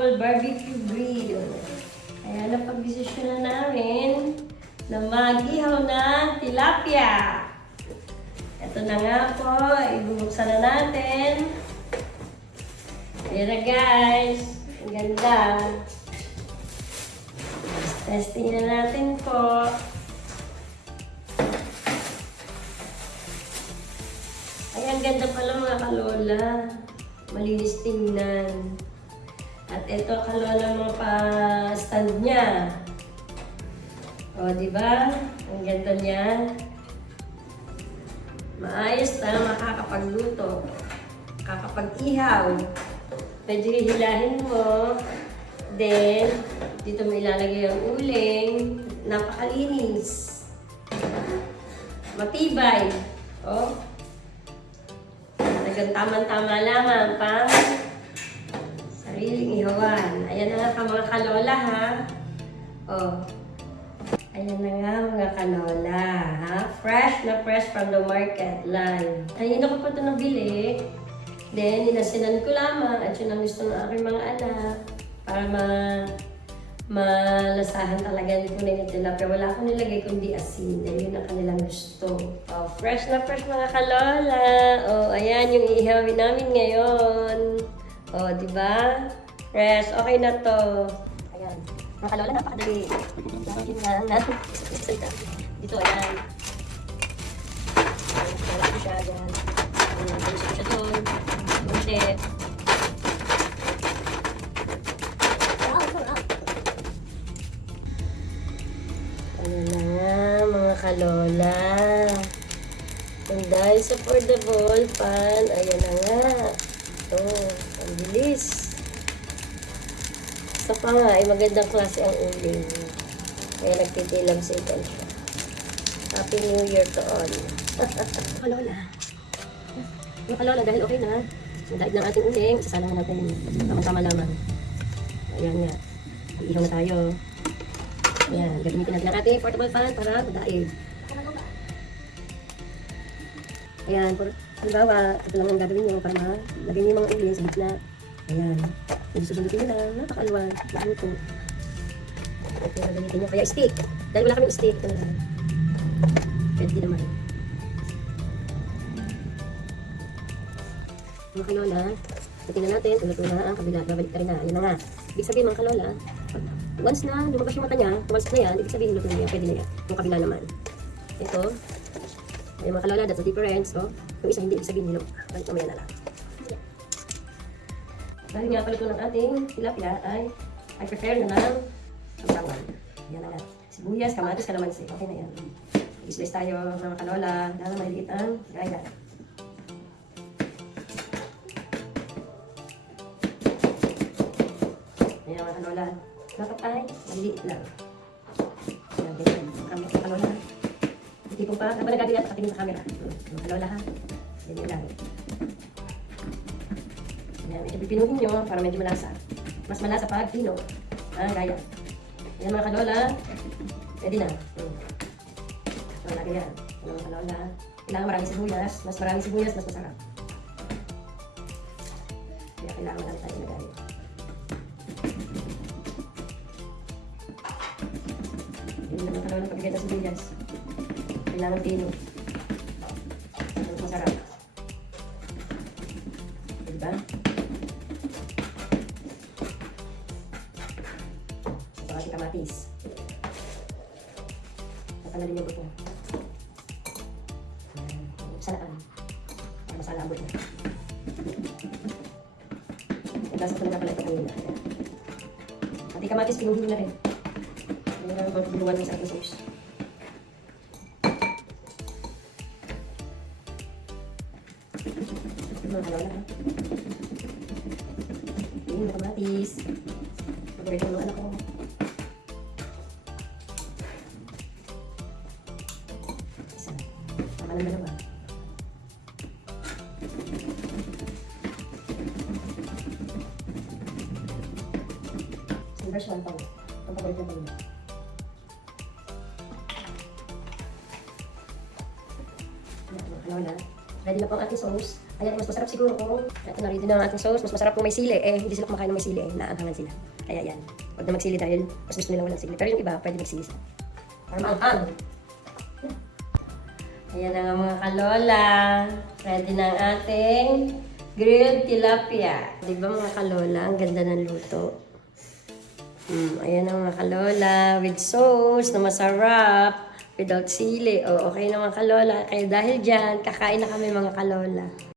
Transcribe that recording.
portable barbecue grill. Kaya napag-desisyon na namin na mag-ihaw ng tilapia. Ito na nga po, ibubuksan na natin. Ayan na guys, ang ganda. Testing na natin po. Ay, ang ganda pala mga kalola. Malinis tingnan. At ito kalola mga pa-stand niya. O, di ba? Ang ganda niya. Maayos na makakapagluto. Makakapag-ihaw. Medyo hihilahin mo. Then, dito mo ilalagay ang uling. Napakalinis. Matibay. O. Talagang tama-tama lamang pang sariling ihawan. Ayan na nga mga kalola ha. O. Ayan na nga mga kalola ha. Fresh na fresh from the market live. Kanina ko pa ito nabili. Then, inasinan ko lamang at yun ang gusto ng aking mga anak. Para malasahan talaga nito na yung tilapia. Wala akong nilagay kundi asin. Dahil yun ang kanilang gusto. Oh, fresh na fresh mga kalola. Oh, ayan yung iihawin namin ngayon. Oh, di ba? Fresh. Okay na to. Ayan. Mga kalola, napakadali. Lagyan lang na. Dito, ayan. Wala ko siya dyan. Wala ko siya doon. Kunti. Ayan na nga, mga kalola. And dahil sa affordable pan, ayan na nga. Ito, ang bilis. Isa pa nga, ay magandang klase ang uling. Kaya nagtitilang sitan siya. Happy New Year to all. Kalola. Mga kalola, dahil okay na. Dahil ng ating uling, isasalang na natin. Tama-tama lamang. Ayan nga. Iihaw na tayo. Ayan, gagamitin natin ang ating portable fan para madaig. Ayan, halimbawa, ito lang ang gagawin nyo para malagay nyo yung mga uling sa gitna. Ayan, susundutin nyo lang, napakaluwa, maluto. Ito yung gagamitin nyo, kaya stick. Dahil wala kaming stick, ito na lang. Pwede din naman. Mga kalola, tingnan natin, tuluto na ang kabila, babalik ka rin na. Ayan na nga. Ibig sabihin mga kalola, once na lumabas yung mata niya, tumalsik na yan, ibig sabihin luto na yan, pwede na yan. Yung kabila naman. Ito, yung mga kalola, that's the difference. So, yung isa hindi ibig sabihin nilo. Balik mamaya na lang. Dahil nga paluto ng ating tilapia ay I prefer na lang ang bawang. Yan na nga. Sibuyas, kamatis, kalamansi. Okay na yan. I-slice tayo mga kalola, dahil maliliit ang gaya. Ayan mga kalola. Dapat ay maliliit lang. Ayan, ganyan. Mga kalola. Hindi po pa, habang nagagawin natin sa camera. Mga kalola ha. Ganyan lang. Ayan, medyo pipinuhin nyo para medyo malasa. Mas malasa pag pino. Gaya. Ayan mga kalola. Pwede na. So, lagay yan. Ayan mga kalola. Kailangan maraming sibuyas. Mas maraming sibuyas, mas masarap. Kaya kailangan natin tayo ilagay. Hindi naman kalola pagbigay ng sibuyas. Kailangan pino. Mas masarap. Diba? Ito ating kamatis. Napalalin yung buto. Salaan. Para masala ang buto. Naglasap ko na nga pala ito kanina. Ating kamatis, pinuhin na rin. Hindi na magbiluwan sa ating sauce. Mga kalola ha. Yung mga kamatis. Paborito ng mga anak ko. Isa. Tama ng dalawa. Silver swan pa mo. Ang paborito pa mo. Mga kalola. Ready na po ang ating sauce. Ayan, mas masarap siguro kung ito na rin din ang ating sauce. Mas masarap kung may sili. Eh, hindi sila kumakain ng may sili eh. Naanghangan sila. Kaya yan. Huwag na magsili dahil mas gusto nila walang sili. Pero yung iba, pwede magsili sila. Para maanghang. Ayan na nga mga kalola. Ready na ang ating grilled tilapia. Di ba mga kalola? Ang ganda ng luto. Ayan na mga kalola. With sauce na masarap. Without sili. O, okay na mga kalola. Kaya dahil dyan, kakain na kami mga kalola.